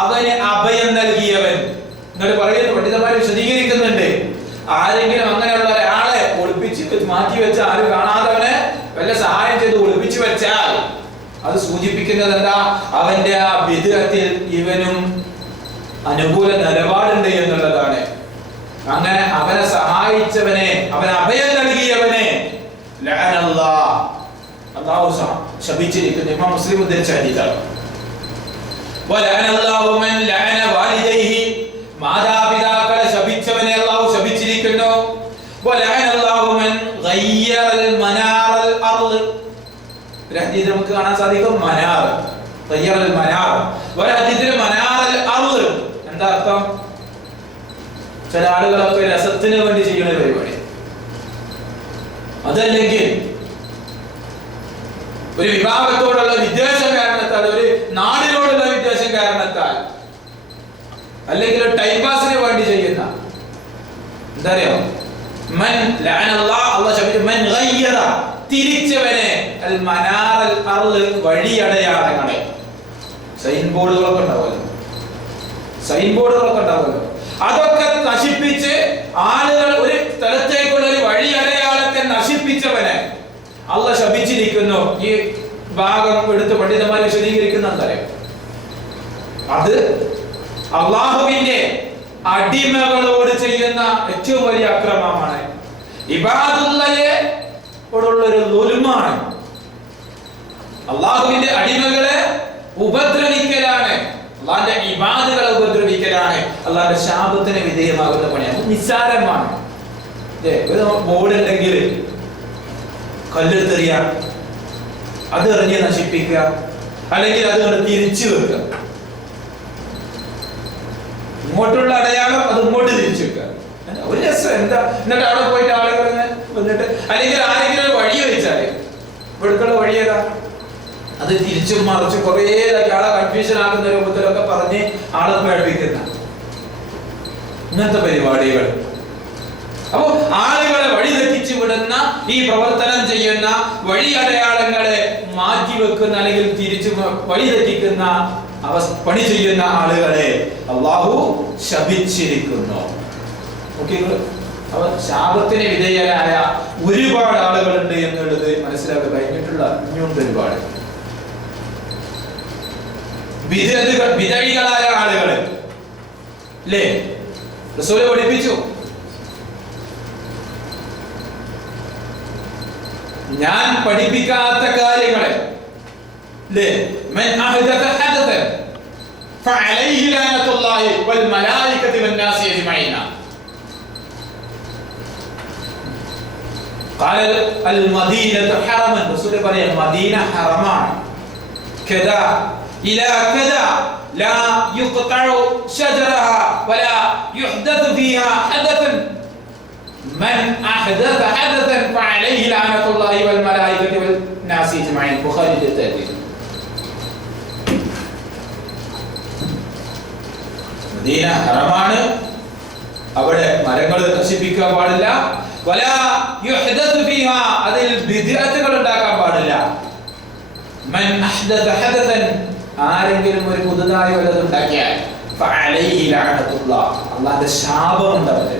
അവന് അഭയം നൽകിയവൻ. എന്നിട്ട് പറയുന്നു, പണ്ഡിതന്മാരെ വിശദീകരിക്കുന്നുണ്ട്, ആരെങ്കിലും അങ്ങനെയുള്ള ഒരാളെ ഒളിപ്പിച്ച് മാറ്റി വെച്ച ആരും കാണാതവനെ വല്ല സഹായം ചെയ്ത് ഒളിപ്പിച്ചു വെച്ചാൽ അത് സൂചിപ്പിക്കുന്നത് എന്താ? അവന്റെ ആ ബിദ്അത്തിൽ ഇവനും അനുകൂല നിലപാടുണ്ട് എന്നുള്ളതാണ്. അങ്ങനെ അവനെ സഹായിച്ചവനെ, അവൻ അഭയം നൽകിയവനെ അല്ലാഹു ശപിച്ചിരിക്കുന്നു. ഇമാം മുസ്ലിം ഉദ്ധരിച്ച ഹദീസാണ്. മാതാപിതാക്കളെ ശപിച്ചവനെ അല്ലാഹു ശപിച്ചിരിക്കുന്നു. നമുക്ക് കാണാൻ സാധിക്കും മനാർ, എന്താ അർത്ഥം? ചില ആളുകളൊക്കെ രസത്തിന് വേണ്ടി ചെയ്യുന്ന പരിപാടി, അതല്ലെങ്കിൽ ഒരു വിഭാഗത്തോടുള്ള വിദ്വേഷം കാരണത്താൽ, ഒരു നാടിനോടുള്ള വിദ്വേഷം കാരണത്താൽ, അല്ലെങ്കിൽ ഒരു ടൈം പാസിന് വേണ്ടി ചെയ്യുന്ന, എന്താ അറിയോ, തിരിച്ചവനെ വഴിയടയാളങ്ങളെ, സൈൻ ബോർഡുകളൊക്കെ ഉണ്ടാവുമല്ലോ, അതൊക്കെ നശിപ്പിച്ച് ആളുകൾ ഒരു സ്ഥലത്തേക്കുള്ള ഒരു വഴിയടയാളത്തെ നശിപ്പിച്ചവനെ അള്ളാഹ് ശപിച്ചിരിക്കുന്നു. ഈ ഭാഗം എടുത്ത് പണ്ഡിതന്മാർ വിശദീകരിക്കുന്ന അറിയാം, അത് അള്ളാഹുവിന്റെ അടിമകളോട് ചെയ്യുന്ന ഏറ്റവും വലിയ അക്രമമാണ്. ഇബാദുള്ളയോടുള്ള ഒരു ദുൽമാണ്. അള്ളാഹുവിന്റെ അടിമകളെ ഉപദ്രവിക്കലാണ്, അള്ളാഹിന്റെ ഇബാദുകളെ ഉപദ്രവിക്കലാണ്, അള്ളാഹിന്റെ ശാപത്തിന് വിധേയമാകുന്ന പണിയാണ്. നിസ്സാരമാണ്. ബോർഡ് ഉണ്ടെങ്കിൽ കല്ലെടുത്തെറിയ, അത് എറിഞ്ഞ് നശിപ്പിക്കുക, അല്ലെങ്കിൽ അത് തിരിച്ചു വെക്കുക. ഇങ്ങോട്ടുള്ള അടയാളം അത് ഇങ്ങോട്ട് തിരിച്ചു വെക്കുക. ഒരു രസം എന്താ? എന്നിട്ട് അവിടെ പോയിട്ട് ആളുകൾ വന്നിട്ട്, അല്ലെങ്കിൽ ആരെങ്കിലും വഴി വെച്ചാല് ഇവിടുക്കുള്ള വഴി ഏതാ, അത് തിരിച്ചും മറിച്ച് കുറേ ആളെ കൺഫ്യൂഷൻ ആകുന്ന രൂപത്തിലൊക്കെ പറഞ്ഞ് ആളെ പേടിപ്പിക്കുന്ന ഇങ്ങനത്തെ പരിപാടികൾ. അപ്പോ ആളുകളെ വഴി തെറ്റിച്ചു വിടുന്ന, ഈ പ്രവർത്തനം ചെയ്യുന്ന, വഴി അടയാളങ്ങളെ മാറ്റിവെക്കുന്ന, അല്ലെങ്കിൽ തിരിച്ചു വഴി തെറ്റിക്കുന്ന പണി ചെയ്യുന്ന ആളുകളെ അല്ലാഹു ശപിച്ചിരിക്കുന്നു. അവർ ശാപത്തിന് വിധേയരായ ഒരുപാട് ആളുകളുണ്ട് എന്നുള്ളത് മനസ്സിലാക്കി കഴിഞ്ഞിട്ടുള്ള ഇനിയുണ്ട് ഒരുപാട് വിധേയികളായ ആളുകള് അല്ലേ? റസൂല് പഠിപ്പിച്ചു, ഞാൻ പഠിപ്പിക്കാത്ത കാര്യങ്ങളെ قال المدينة حرما. رسول الله مدينة حرمان كذا إلى كذا لا يقطع شجرها ولا يحدث فيها حدث من أحدث حدثا فعليه لعنة الله والملائكة والناس أجمعين. بخاري التاريخ. മദീന ഹറമാണ്, അവിടെ മരങ്ങൾ നശിപ്പിക്കാൻ പാടില്ല, വലാ യുഹ്ദഥു ഫീഹാ, അതിൽ ബിദ്അത്തുകൾ ഉണ്ടാക്കാൻ പാടില്ല. മൻ അഹ്ദഥ ഹദഥൻ, ആരെങ്കിലും ഒരു പുതുതായി വല്ലതും ഉണ്ടാക്കിയാൽ ഫഅലൈഹി ലഅനത്തുല്ലാഹ്, അല്ലാഹുവിന്റെ ശാപം ഉണ്ടാവട്ടെ.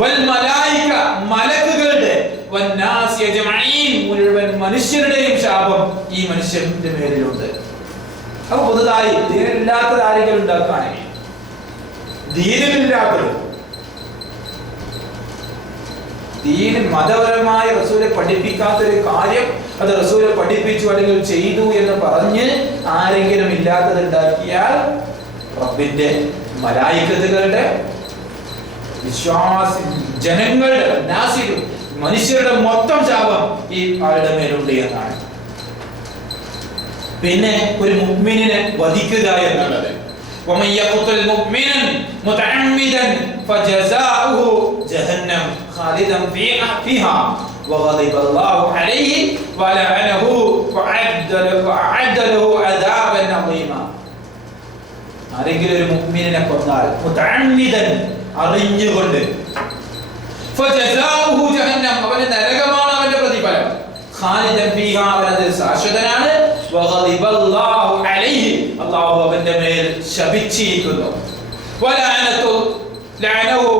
വൽ മലായിക, മലക്കുകളുടെ, വന്നാസി അജ്മഈൻ, മുഴുവൻ മനുഷ്യരുടെയും ശാപം ഈ മനുഷ്യന്റെ മേലിലുണ്ട്. അപ്പോൾ പുതുതായി ദീനില്ലാത്തത് ആരെങ്കിലും ഉണ്ടാക്കുകയാണെങ്കിൽ, ദീനില്ലാത്തത്, ദീൻ മതപരമായ റസൂലെ പഠിപ്പിക്കാത്തൊരു കാര്യം അത് റസൂലെ പഠിപ്പിച്ചു അല്ലെങ്കിൽ ചെയ്തു എന്ന് പറഞ്ഞ് ആരെങ്കിലും ഇല്ലാത്തത് ഉണ്ടാക്കിയാൽ റബ്ബിന്റെ മലായികത്തുകളുടെ, വിശ്വാസി ജനങ്ങളുടെ, നാസിലും മനുഷ്യരുടെ മൊത്തം ശാപം ഈ ആളുടെ മേലുണ്ട് എന്നാണ്. പിന്നെ ഒരു മുഅ്മിനിനെ വധിക്കുക എന്നുള്ളത്, ومن يقتل مؤمنا متعمدا فجزاؤه جهنم خالدا فيها وغضب الله عليه ولعنه وأعد له عذابا عظيما. ആരെങ്കിലും ഒരു മുഅ്മിനിനെ കൊന്നാൽ, മുതഅമ്മിദൻ, അറിഞ്ഞുകൊണ്ട്, ഫജസാഉഹു ജഹന്നം, അവന്റെ നരകമാണ് അവന്റെ പ്രതിഫലം, ഖാലിദൻ ഫീഹാ, അവനതിൽ ശാശ്വതനാണ്, വഗളിബല്ലാഹു അലൈഹി, അല്ലാഹു അവന്റെ മേൽ ശപിച്ചിരിക്കുന്നു. വലഅനതു ലഅനഹു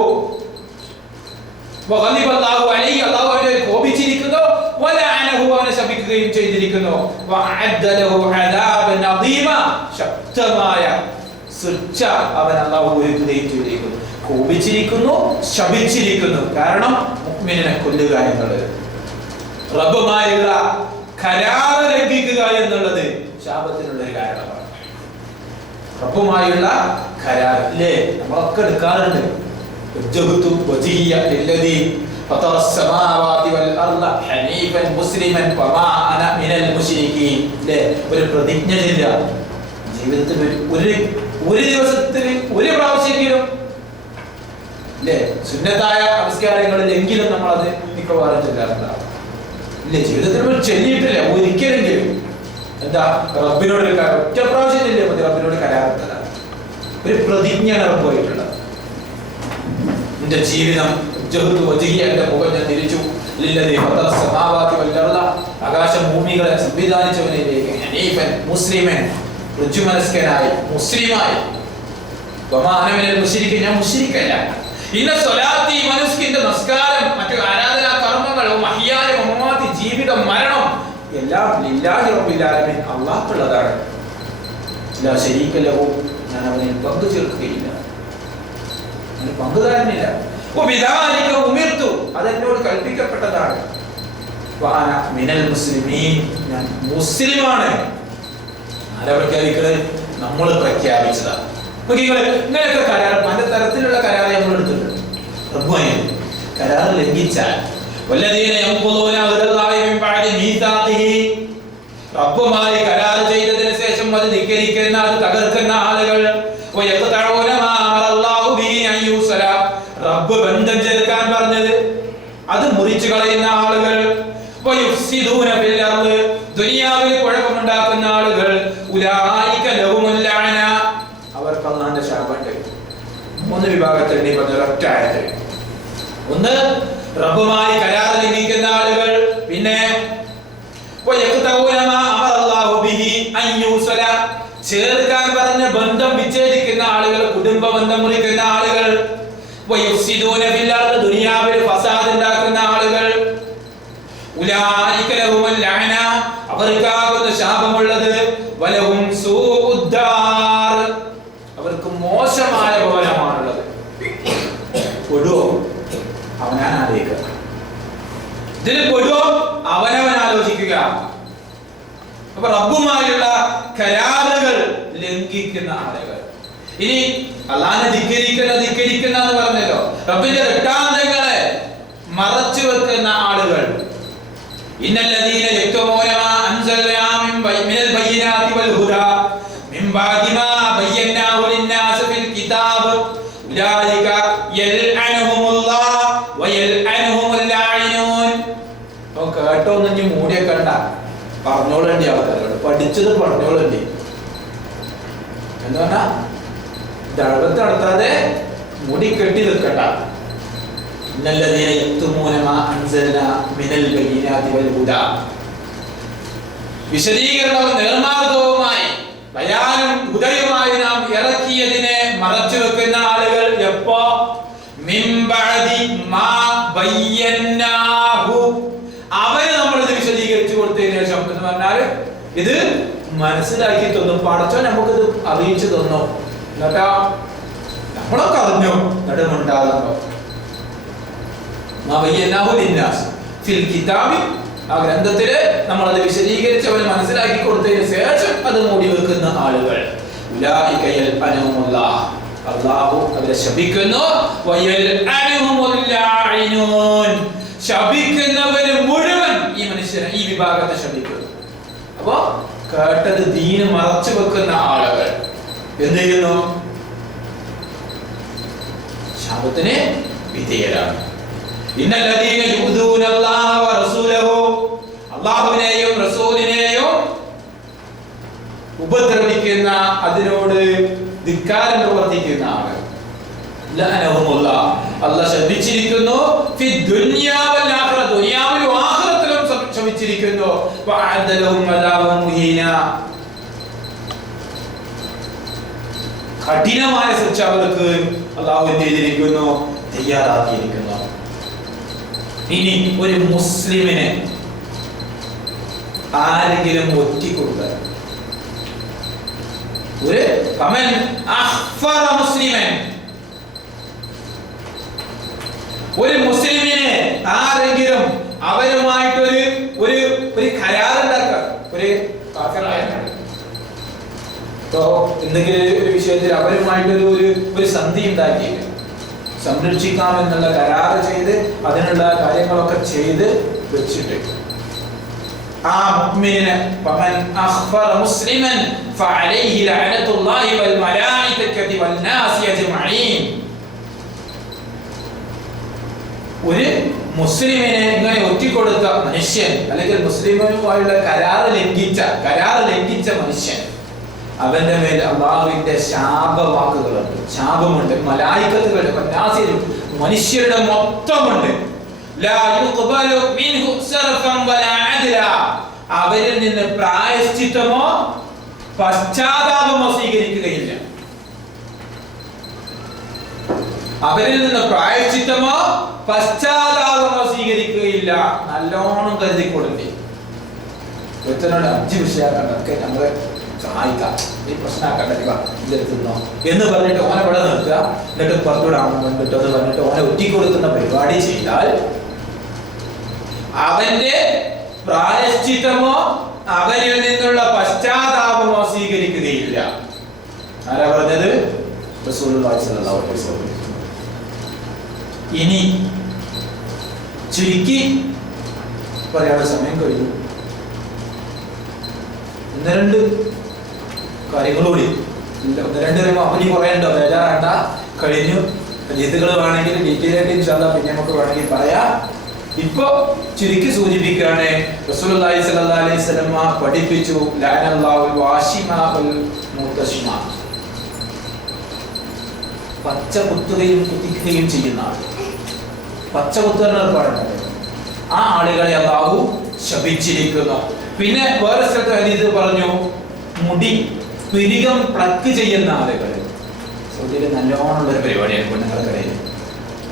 വഗളിബ അല്ലാഹു അലൈഹി, അല്ലാഹു അവനെ കോപിച്ചിരിക്കുന്നു. വലഅനഹു അവനെ ശപിക്കുകയും ചെയ്തിരിക്കുന്നു. വഅദ്ദ ലഹു അദാബൻ അദീമ, ശക്തമായ ശിക്ഷ അവൻ അല്ലാഹു ഒരുക്കുകയും ചെയ്തിരിക്കുന്നു. കോപിച്ചിരിക്കുന്നു, ശപിച്ചിരിക്കുന്നു. കാരണം മുഅ്മിനെ കൊല്ലുക എന്നുള്ളത്, റബ്ബുമായുള്ള കരാർ ലംഘിക്കുക എന്നുള്ളത് ശാപത്തിനുള്ള ഒരു കാരണമാണ്. റബ്ബുമായുള്ള കരാർ അല്ലേ, നമ്മളൊക്കെ എടുക്കാറുണ്ട്. ഒരു പ്രതിജ്ഞ ചെയ്യ ജീവിതത്തിൽ ഒരു ദിവസത്തിൽ ഒരു പ്രാവശ്യമെങ്കിലും അല്ലേ സുന്നത്തായ നമസ്കാരങ്ങളിലെങ്കിലും നമ്മളത് മിക്കവാറും ചെല്ലാറുണ്ടാവും. ഇല്ലേ, ജീവിതത്തിൽ ചെല്ലിയിട്ടില്ല ഒരിക്കലെങ്കിലും. എന്താ, റബ്ബിനോട് ഒറ്റ പ്രാവശ്യം ചെല്ലിയ മതി, റബ്ബിനോട് കരാറുള്ളതാണ്, ഒരു പ്രതിജ്ഞ പോയിട്ടുള്ളത്. എന്റെ ജീവിതം എന്റെ മുഖം ഞാൻ തിരിച്ചു, ആകാശം ഭൂമികളെ സംവിധാനിച്ചവനിലേക്ക്, ഹനീഫൻ മുസ്ലിമൻ, ഋജുമനസ്കനായി മുസ്ലിമായി, മുശ്രിക്ക്, ഞാൻ മുശ്രിക്കല്ല. ഇന്ന സ്വലാത്തി മനുഷ്യന്റെ നമസ്കാരം, മറ്റു ആരാധനാ കർമ്മങ്ങൾ, മഹിയായ മമാതി, ജീവിതം മരണം എല്ലാം ലില്ലാഹി റബ്ബിൽ ആലമീൻ, അല്ലാഹുള്ളതാണ്. ലാ ശരീക ലഹു, ഞാൻ അവനിൽ പങ്കു ചേർക്കുകയില്ല, അവന് പങ്കുകാരനില്ല. വബിദാലിക ഉമിർതു, അതെന്നോട് കൽപ്പിക്കപ്പെട്ടതാണ്. വഅന മിനൽ മുസ്ലിമീൻ, ഞാൻ മുസ്ലിമാണ്. ആരാ പ്രഖ്യാപിക്കുന്നത്? നമ്മൾ പ്രഖ്യാപിച്ചതാണ്. ഇങ്ങനെയൊക്കെ കരാർ, പല തരത്തിലുള്ള കരാർ നമ്മൾ എടുത്തിട്ടുണ്ട്. റബ്ബുമായി കരാർ ലംഘിച്ചാൽ റബ്ബുമായി കരാർ ചെയ്തതിനു ശേഷം അത് ധിക്കരിക്കുന്ന, അത് തകർക്കുന്ന ആളുകൾ, റബ്ബ് ബന്ധം ചേർക്കാൻ പറഞ്ഞത് അത് മുറിച്ചു കളയുന്ന ആളുകൾ, ദുനിയാവിൽ കുഴപ്പമുണ്ടാക്കുന്ന ആളുകൾ, അവർക്ക് അല്ലാഹുവിന്റെ ശാപമുണ്ട്. മൂന്ന് വിഭാഗത്തിൽ ഒറ്റ ആയത്തിൽ. ഒന്ന്, റബ്ബുമായി കരാർ ലംഘിക്കുന്ന ആളുകൾ. പിന്നെ ചേർക്കാൻ പറഞ്ഞ ബന്ധം വിച്ഛേദിക്കുന്ന ആളുകൾ, കുടുംബ ബന്ധം മുറിക്കുന്ന ആളുകൾ, ദുനിയാവിൽ ഫസാദ് ഉണ്ടാക്കുന്ന ആളുകൾ, അവർക്കാകുന്ന ശാപമുള്ളത്, വലഹും സൂഉദ്ദാർ, അവർക്ക് മോശമായ ഭവനമാണുള്ളത്. കൊടുവോ അവനാൻ ആലോചിക്കുക, ഇതിൽ കൊടുവോ അവനവൻ ആലോചിക്കുക. അപ്പൊ റബ്ബുമായുള്ള കരാറുകൾ ലംഘിക്കുന്ന ആളുകൾ. ഇനി അല്ലാഹുവിനെ ധിക്കരിക്കുന്ന എന്ന് പറഞ്ഞല്ലോ, റബ്ബിന്റെ ദൃഷ്ടാന്തങ്ങളെ മറച്ചു വെക്കുന്ന ആളുകൾ. ഇന്നല്ലദീന യക്തുമൂന മാ അൻസൽനാ മിനൽ ബയ്യിനാതി വൽ ഹുദാ മിൻ ബഅദി മാ ബയ്യനാഹു ലിന്നാസി ഫിൽ കിതാബ് ഉലൈക യൽഅനുഹുമുല്ലാഹ് വയൽഅനുഹുമുൽ ലാഇനൂൻ. കേട്ടോന്ന് ഇനി മൂടിയെ കണ്ട പറഞ്ഞോളണ്ടി ആൾക്കാരോട്, പഠിച്ചത് പറഞ്ഞോളണ്ടി. എന്താ പറഞ്ഞാ ദഅവത്ത് നടത്താതെ മുടി കെട്ടി നിൽക്കണ്ട. ഇന്നല്ലദീന യക്തുമൂന മാ അൻസൽനാ മിനൽ ബയ്യിനാതി വൽ ഹുദാ, വിശദീകരണവും നിർമാർഗവുമായി ബയാനും ഹുദയുമായി നാം ഇറക്കിയതിനെ മറച്ചു വെക്കുന്ന ആളുകൾ. എപ്പോ? മിൻ ബഅദി മാ ബയ്യനാഹു, അവര് നമ്മളിത് വിശദീകരിച്ചു കൊടുത്തതിന് ശേഷം എന്ന് പറഞ്ഞാൽ ഇത് മനസ്സിലാക്കി തന്നു, പടച്ചോൻ നമുക്കിത് അറിയിച്ചു തന്നു, എന്നിട്ടാ നമ്മളൊക്കെ അറിഞ്ഞു, എന്നിട്ട് ഉണ്ടാകുന്നു. ആ ഗ്രന്ഥത്തില് നമ്മൾ അത് വിശദീകരിച്ച് അവന് മനസ്സിലാക്കി കൊടുത്തതിന് ശേഷം അത് മൂടി വെക്കുന്ന ആളുകൾ. അല്ലാഹു അവരെ ശപിക്കുന്നു. ശപിക്കുന്നവര് മുഴുവൻ ഈ മനുഷ്യനെ, ഈ വിഭാഗത്തെ ശപിക്കുന്നു. അപ്പൊ കേട്ടത് ദീന് മറച്ചു വെക്കുന്ന ആളുകൾ എന്ത് ചെയ്യുന്നു? ശാപത്തിന് വിധേയരാണ്. ഇന്നല്ലദീന യുദൂന അല്ലാഹ വറസൂലഹു, അല്ലാഹുവിനെയും റസൂലിനെയും ഉപദ്രവിക്കുന്ന, അതിനോട് ധിക്കാരം പ്രവർത്തിക്കുന്ന ആളുകൾ, ലഅനഹുമുല്ലാഹ്, അല്ലാഹു ശപിച്ചിരിക്കുന്നു. ഫി ദുനിയാ വൽ ആഖിറ, ദുനിയാവിലും ആഖിറത്തിലും ശപിച്ചിരിക്കുന്നു. വഅഅദ ലഹും അദാബൻ മുഹീന, കഠിനമായ ശിക്ഷ അവർക്ക് അള്ളാഹു എന്ത് ചെയ്തിരിക്കുന്നു, തയ്യാറാക്കിയിരിക്കുന്നു. ഇനി ഒരു മുസ്ലിമിനെ ആരെങ്കിലും ഒറ്റിക്കൊടുത്താൽ, ഒരു മുസ്ലിമിനെ ആരെങ്കിലും അവരുമായിട്ടൊരു ഒരു ഒരു കരാറുണ്ടാക്കുക, ഒരു എന്തെങ്കിലും ഒരു വിഷയത്തിൽ അവരുമായിട്ടൊരു ഒരു സന്ധി ഉണ്ടാക്കിയിട്ട് സംരക്ഷിക്കാമെന്നുള്ള കരാറ് ചെയ്ത് അതിനുള്ള കാര്യങ്ങളൊക്കെ ചെയ്ത് വെച്ചിട്ട് ആ മുഅ്മിനിനെ ഫമൻ അഖ്ഫറ മുസ്ലിമൻ ഫഅലൈഹി ലഅനത്തുല്ലാഹി വൽ മലായികതി വൻ നാസി അജ്മഈൻ. ഒരു മുസ്ലിമിനെ ഇങ്ങനെ ഒറ്റിക്കൊടുത്ത മനുഷ്യൻ, അല്ലെങ്കിൽ മുസ്ലിമുമായുള്ള കരാറ് ലംഘിച്ച മനുഷ്യൻ, അവന്റെ മേൽ അല്ലാഹുവിന്റെ ശാപവാക്കുകളുണ്ട്, ശാപമുണ്ട്. മലായികത്തുകളുടെ മനുഷ്യരുടെ മൊത്തമുണ്ട്. ലാ യുഖ്ബലു മിൻഹു സർഫൻ വലാ അദ്ല. അവരിൽ നിന്ന് പ്രായശ്ചിത്തമോ പശ്ചാത്താപമോ സ്വീകരിക്കുകയില്ല. അവരിൽ നിന്ന് പ്രായശ്ചിത്തമോ പശ്ചാത്താപമോ സ്വീകരിക്കുകയില്ല. നല്ലോണം കരുതിക്കൊടുത്തി. ഒരുത്തനോട് 5 വിഷയാക്കണ്ടൊക്കെ നമ്മള് സഹായിക്കാം, ഈ പ്രശ്നമാക്കണ്ടോ എന്ന് പറഞ്ഞിട്ട് ഓനെ ഇവിടെ നിർത്തുക, എന്നിട്ട് പുറത്തുവിടാൻ വേണ്ടിട്ടോ എന്ന് പറഞ്ഞിട്ട് ഓനെ ഒറ്റിക്കൊടുക്കുന്ന പരിപാടി ചെയ്താൽ അവന്റെ പ്രായശ്ചിത്തമോ അവനിൽ നിന്നുള്ള പശ്ചാത്താപമോ സ്വീകരിക്കുകയില്ല. ആരാ പറഞ്ഞത്? റസൂലുള്ളാഹി സ്വല്ലല്ലാഹു അലൈഹി വസല്ലം. ഇനി ചുരുക്കി പറയാനുള്ള സമയം കഴിഞ്ഞു. 1-2 കാര്യങ്ങളൂടി, 1-2 അവധി കുറയണ്ടോ, ബേജാറാണ്ട, കഴിഞ്ഞു. ഹദീസുകൾ വേണമെങ്കിൽ ഡീറ്റെയിൽ ആയിട്ട് ഇൻഷാ അല്ലാഹ് പിന്നെ നമുക്ക് വേണമെങ്കിൽ പറയാം. ഇപ്പൊ ചുരുക്കി സൂചിപ്പിക്കുകയാണ്, റസൂലുള്ളാഹി സ്വല്ലല്ലാഹു അലൈഹി വസല്ലം പഠിപ്പിച്ചു ലഅനല്ലാഹുൽ വാശിമാ വൽ മുർതശിമാ. പച്ച കുത്തുകയും കുത്തിക്കുകയും ചെയ്യുന്ന ആൾ, പച്ച കുത്തുന്ന പാടുണ്ട്, ആ ആളുകളെ അല്ലാഹു ശപിച്ചിരിക്കുന്നു. പിന്നെ വേറെ സ്ഥലത്ത് ഹദീസ് പറഞ്ഞു, മുടി പിരികം പ്ലക്ക് ചെയ്യുന്ന ആളുകൾ. സൗദിയിൽ നല്ലോണമുള്ള ഒരു പരിപാടിയാണ് പെണ്ണുങ്ങൾക്കിടയിൽ,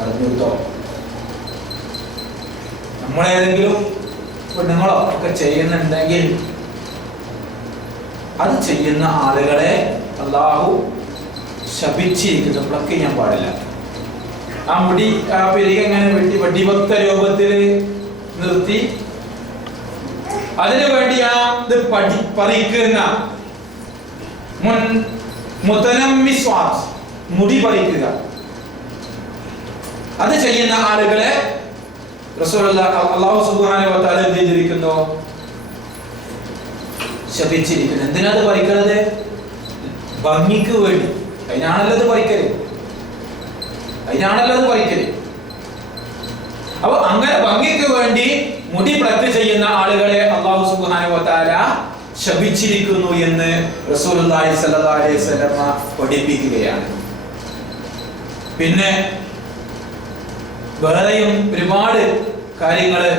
അറിഞ്ഞുകൊടുത്തോ. നമ്മളേതെങ്കിലും പെണ്ണുങ്ങളോ ഒക്കെ ചെയ്യുന്നുണ്ടെങ്കിൽ അത് ചെയ്യുന്ന ആളുകളെ അല്ലാഹു ശപിച്ചിരിക്കുന്നു. പ്ലക്ക് ചെയ്യാൻ പാടില്ല. ആ മുടി, ആ പിരിക ഇങ്ങനെ വെടിവെക്ക രൂപത്തിൽ നിർത്തി അതിനു വേണ്ടി പറിക്കുന്ന മുടി പറിക്കുക, അത് ചെയ്യുന്ന ആളുകളെ അല്ലാഹു സുബ്ഹാനഹു വ തആല ചെയ്തിരിക്കുന്നു, ശപിച്ചിരിക്കുന്നു. എന്തിനാ അത് പറിക്കുന്നത്? ഭംഗിക്ക് വേണ്ടി. അതിനാണല്ലോ അത് പറിക്കല്. അപ്പൊ അങ്ങനെ ഭംഗിക്ക് വേണ്ടി മുടി പ്ലക്ക് ചെയ്യുന്ന ആളുകളെ അല്ലാഹു സുബ്ഹാനഹു വ തആല ശപിച്ചിരിക്കുന്നു എന്ന് റസൂലുള്ളാഹി സ്വല്ലല്ലാഹു അലൈഹി വസല്ലം പഠിപ്പിക്കുകയാണ്. പിന്നെ വേറെയും ഒരുപാട് കാര്യങ്ങള്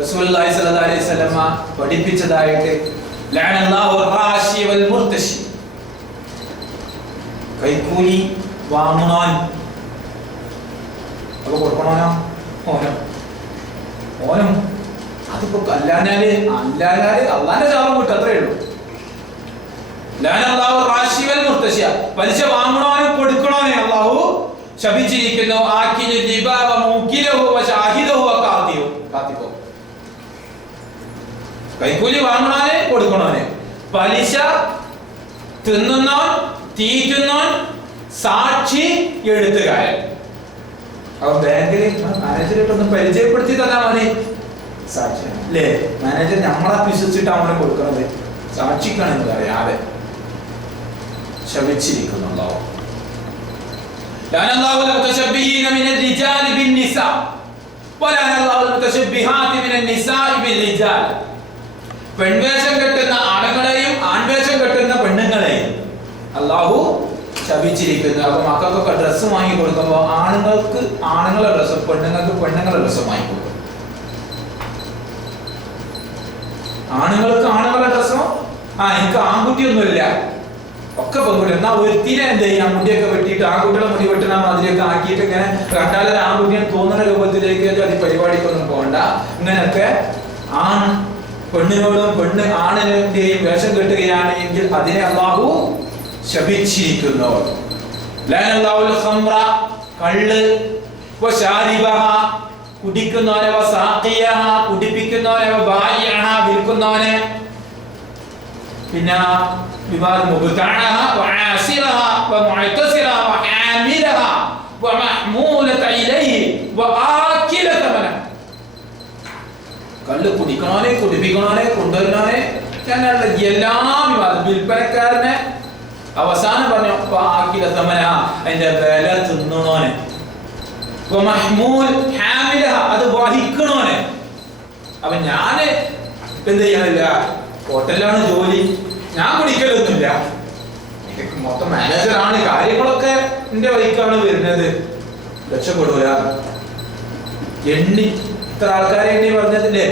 റസൂലുള്ളാഹി സ്വല്ലല്ലാഹു അലൈഹി വസല്ലം പഠിപ്പിച്ചതായിട്ട്, ലഅനല്ലാഹു റാശി വൽ മുർതശി, കൈക്കൂലി വാങ്ങുവാൻ അപ്പൊ കൊടുക്കണോനോ ഓനും അതിപ്പോ അല്ലാഞ്ഞാല് അള്ളാന്റെ ശാപം കിട്ടും, അത്രേ ഉള്ളൂ. ലഅനല്ലാഹു റാശി വൽ മുർതശി, പലിശ വാങ്ങണോനും കൊടുക്കണോനെ അല്ലാഹു ശപിച്ചിരിക്കുന്നു. ആക്കിലു റിബാ വ മുകിലഹു വ ഷാഹിദഹു വ കാതിബു. കൈക്കൂലി വാങ്ങണോനെ കൊടുക്കണോനെ, പലിശ തിന്നുന്നോൻ തീറ്റുന്നോൻ സാക്ഷി എഴുത്തുകാരൻ. അപ്പൊ ബാങ്കിൽ മാനേജറായിട്ടൊന്ന് പരിചയപ്പെടുത്തി തന്നാ മതി. സാക്ഷി അല്ലേ, മാനേജർ നമ്മളെ വിശ്വസിച്ചിട്ട് അവനെ കൊടുക്കുന്നത്, സാക്ഷിക്കാണെന്ന് അറിയാതെ ശപിച്ചിരിക്കുന്നു. പെൺവേഷം കെട്ടുന്ന ആണുങ്ങളെയും ആൺവേഷം കെട്ടുന്ന പെണ്ണുങ്ങളെയും അല്ലാഹു ശപിച്ചിരിക്കുന്നു. അപ്പൊ മക്കൾക്കൊക്കെ ഡ്രസ്സ് വാങ്ങി കൊടുക്കുമ്പോ ആണുങ്ങൾക്ക് ആണുങ്ങളുടെ ഡ്രസ്സും പെണ്ണുങ്ങൾക്ക് പെണ്ണുങ്ങളുടെ ഡ്രസ്സും വാങ്ങി കൊടുക്കും. ആണുങ്ങൾക്ക് ആണുങ്ങളുടെ ഡ്രസ്സോ, എനിക്ക് ആൺകുട്ടിയൊന്നുമില്ല, ഒക്കെ പെൺകുട്ടി. എന്നാ ഒരുത്തിനെ എന്ത് ചെയ്യാം, മുടിയൊക്കെ വെട്ടിയിട്ട് ആൺകുട്ടികളെ മുടി വെട്ടണ മാതിരിയൊക്കെ ആക്കിയിട്ട് ഇങ്ങനെ കണ്ടാൽ ആൺകുട്ടിയെ തോന്നുന്ന രൂപത്തിലേക്ക് അത് പരിപാടിക്കൊന്നും പോകണ്ട. ഇങ്ങനെയൊക്കെ ആണ് പെണ്ണിനോടും പെണ്ണ് ആണിന്റെയും വേഷം കെട്ടുകയാണ് എങ്കിൽ അതിനെ അല്ലാഹു ശപിച്ചിരിക്കുന്നു. കള്ള്, കുടിക്കുന്നവനെ, കുടിപ്പിക്കുന്നവനെ, വിൽക്കുന്നവനെ, പിന്നെ കള്ള് കുടിക്കണോനെ, കുടിപ്പിക്കണോനെ, കൊണ്ടുവരണോനെ, എല്ലാ വിവാദം, വിൽപ്പനക്കാരനെ അവസാനം പറഞ്ഞു അതിന്റെ വില തിന്നണോനെ, അത് വഹിക്കണോനെ. അപ്പൊ ഞാന് എന്ത് ചെയ്യാനില്ല, ഹോട്ടലിലാണ് ജോലി, ഞാൻ കുടിക്കലൊന്നുമില്ല, മൊത്തം മാനേജറാണ്, കാര്യങ്ങളൊക്കെ എന്റെ വഴിക്കാണ് വരുന്നത്, രക്ഷപ്പെടൂല. എണ്ണി ഇത്ര ആൾക്കാരെ എണ്ണി പറഞ്ഞതില്ലേ,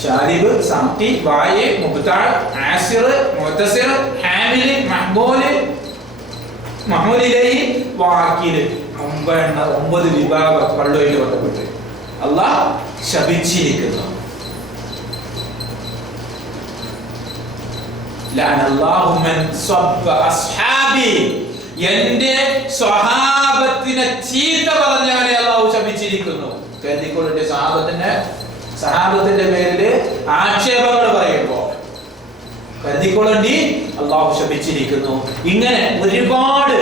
ഷാരിബ്, സാക്കി, വായി, മുബ്താൾ, ആസിർ, മുഅ്തസിർ, ഹാമിൽ, മഹ്ബൂല്, മഹ്മൂലിലൈഹി, വാക്കില്, 9 വിഭാഗം കള്ളുമായിട്ട് ബന്ധപ്പെട്ട് അല്ലാഹ് ശപിച്ചിരിക്കുന്നു. ലഅനല്ലാഹു മൻ സബ്ബ അസ്ഹാബി, എന്റെ സ്വഹാബത്തിനെ ചീത്ത പറഞ്ഞവനെ അല്ലാഹു ശപിച്ചിരിക്കുന്നു. കരുതിക്കൊള്ളിട്ട് സഹാബത്തിന്റെ പേരില് ആക്ഷേപങ്ങൾ പറയുമ്പോ കരുതിക്കൊള്ളി അല്ലാഹു ശപിച്ചിരിക്കുന്നു. ഇങ്ങനെ ഒരുപാട്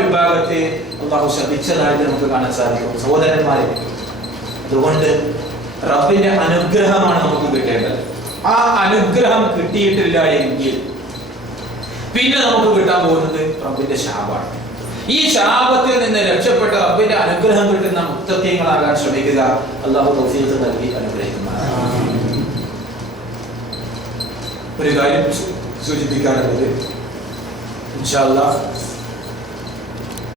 വിഭാഗത്തെ അല്ലാഹു ശപിച്ചതായിട്ട് നമുക്ക് കാണാൻ സാധിക്കും സഹോദരന്മാരെ. അതുകൊണ്ട് റബ്ബിന്റെ അനുഗ്രഹമാണ് നമുക്ക് കിട്ടേണ്ടത്. ആ അനുഗ്രഹം കിട്ടിയിട്ടില്ല എങ്കിൽ പിന്നെ നമുക്ക് കിട്ടാൻ പോകുന്നത് റബ്ബിന്റെ ശാപമാണ്. ഈ ശാപത്തിൽ നിന്ന് രക്ഷപ്പെട്ട റബ്ബിന്റെ അനുഗ്രഹം കിട്ടുന്ന മുത്തഖീങ്ങളാകാൻ ശ്രമിക്കുക. അല്ലാഹു തൗഫീഖ് നൽകി അനുഗ്രഹിക്കുമാറാകട്ടെ. ഒരു കാര്യം സൂചിപ്പിക്കാനുള്ളത്, ഇൻഷാ അല്ലാഹ്